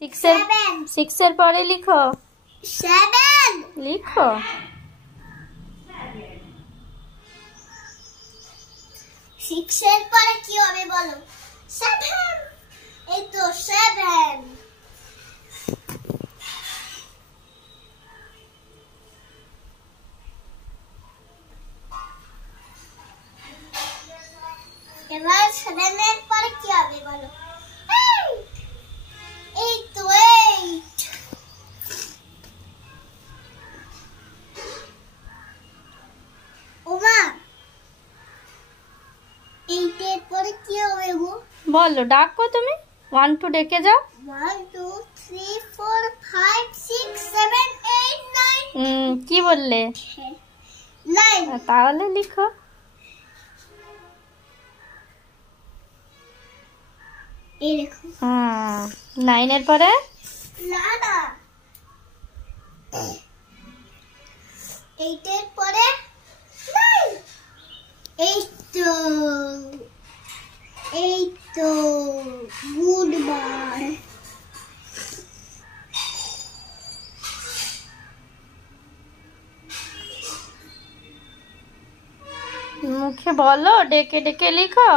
সিক্সের পরে লিখো। 7 লিখো। 6 এর পরে কি হবে বলো? 7। এই তো 7। এবার 7 এর পরে কি হবে বলো? 8। এই তো 8। ওমা 8 এর পরে কি হবে গো? বলো, ডাকো তুমি। 1 2 ডেকে যাও। 1 2 3 4 5 6 7 8 9। কি বললে? 9। তাহলে লিখো। এই দেখো। 9 এর পরে? না না 8 এর পরে 9। এই তো গুডবার। মুখে বলো, ডেকে ডেকে লিখো।